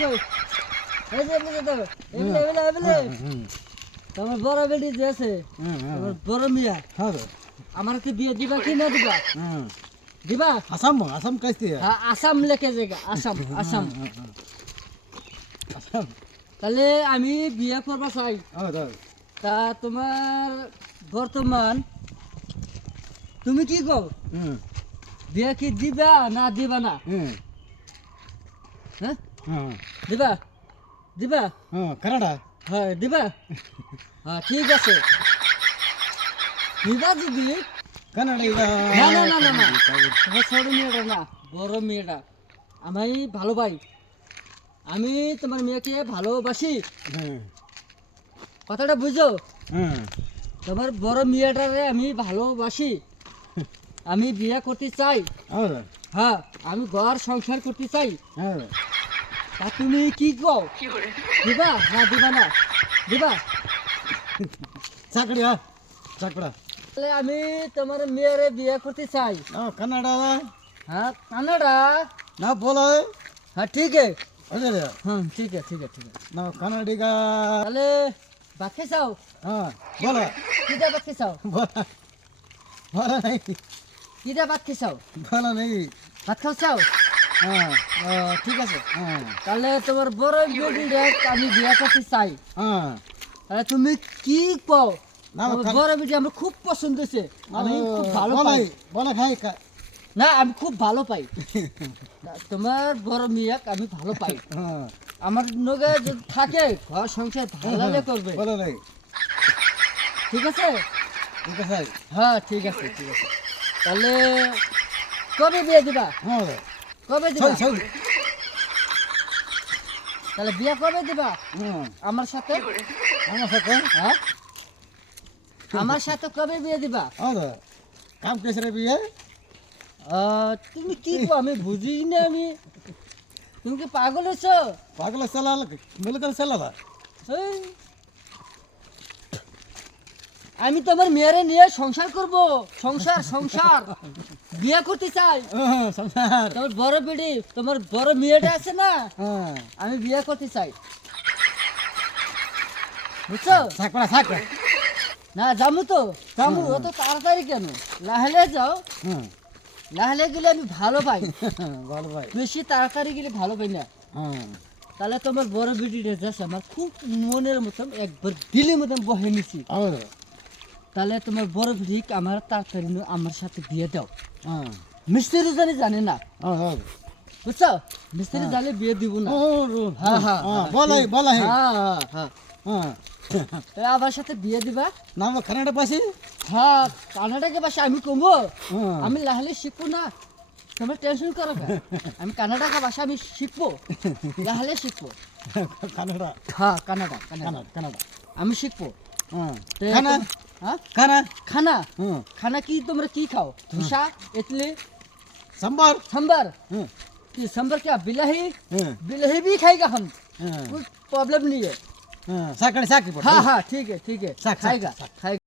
কই এই যে এমনি তো এমনি তোমার বড় বেটি যে আছে তোমার বড় মিয়া হ্যাঁ আমার কি বিয়ে দিবা কি না দিবা দিবা আসাম কাইতে হ্যাঁ আসাম লেখে জায়গা আসাম আসাম আসাম তাহলে আমি বিয়ে করবা চাই তা তোমার বর্তমান তুমি কি কও বিয়ে কি দিবা না দিবা না হ্যাঁ দিবা দিবা কানাডা হ্যাঁ দিবা হ্যাঁ ঠিক আছে দিবা যদি কানাডা না না না না না তোমার ছোট মেয়েটা না বড় মেয়েটা আমি ভালো পাই আমি তোমার মেয়েকে ভালোবাসি কথাটা বুঝো তোমার বড় মেয়েটারে আমি ভালোবাসি আমি বিয়ে করতে চাই হ্যাঁ আমি ঘর সংসার করতে চাই তা তুমি কি কও দিবা না দিবা না দিবা চাকরি চাকরা তাহলে আমি তোমার মেয়েরে বিয়ে করতে চাই কানাডা হ্যাঁ কানাডা না বলো হ্যাঁ ঠিক আছে হুম ঠিক আছে ঠিক আছে ঠিক আছে না কানাডিগা তাহলে ভাত খেয়ে চাও হ্যাঁ বলো কিটা ভাত খেয়ে চাও বলা বলা নাই কিটা ভাত খেয়ে চাও বলা নাই ভাত খাও চাও হ্যাঁ ও ঠিক আছে হ্যাঁ তাহলে তোমার বড় বেটিরে আমি বিয়ে করতে চাই হ্যাঁ তাহলে তুমি কি কও না, আমার বড় বেটি আমার খুব পছন্দ হয়েছে আমি খুব ভালো পাই বলা খাই না আমি খুব ভালো পাই তোমার বড় মিয়াক আমি ভালো পাই আমার নগে যদি থাকে ঘর সংসার ভালো করবে বলা নাই ঠিক আছে ঠিক আছে হ্যাঁ ঠিক আছে ঠিক আছে তাহলে কবে বিয়ে দিবা হ্যাঁ কবে দিবা চল তাহলে বিয়ে কবে দিবা হুম আমার সাথে আমার সাথে হ্যাঁ আমার সাথে কবে বিয়ে দিবা হ্যাঁ কাম কেসে রে বিয়ে তুমি কি কো আমি বুঝি না আমি তুমি কি পাগল হয়েছো পাগল চালাল মিলকল চালালা এই, আমি তোমার মেয়েরে নিয়ে সংসার করব সংসার সংসার বিয়ে করতে চাই সংসার তোমার বড় বেটি তোমার বড় মেয়েটা আছে না হ্যাঁ আমি বিয়ে করতে চাই বুঝছো চাকরা চাকরা না যাবো তো যাবো অত তাড়াতাড়ি কেন লাহলে যাও হুম লাহলে গেলে আমি ভালো পাই ভালো ভাই বেশি তাড়াতাড়ি গেলে ভালো পাই না হ্যাঁ তাহলে তোমার বড় বেটিটা যাচ্ছে আমার খুব মনের মতন একবার দিলের মতন বহে নিছি হ্যাঁ তাহলে তোমার বড় বেটি আমার তাড়াতাড়ি আমার সাথে বিয়ে দাও হ্যাঁ মিস্ত্রি জানে না হ্যাঁ বুঝছো মিস্ত্রি জানে বিয়ে দিব না হ্যাঁ হ্যাঁ বলাই বলাই হ্যাঁ হ্যাঁ হ্যাঁ তাহলে আমার সাথে বিয়ে দিবা নাম কানাডা পাশে হ্যাঁ কানাডাকে বাসা আমি কমবো হ্যাঁ আমি লাহলে শিখবো না তোমার টেনশন করো না আমি কানাডাকে বাসা আমি শিখবো লাহলে শিখবো কানাডা হ্যাঁ কানাডা কানাডা কানাডা কানাডা আমি শিখবো হ্যাঁ তো খানা হ্যাঁ খানা খানা হুম খানা কি তোমরা কি খাও ধোসা ইডলি सांबर सांबर হুম कि सांबर क्या बिलाही হুম बिलाही भी खाएगा हम হ্যাঁ कोई प्रॉब्लम नहीं है হ্যাঁ সাকড়ে সাকি हाँ हाँ ठीक है साग, खाएगा साग। खाएगा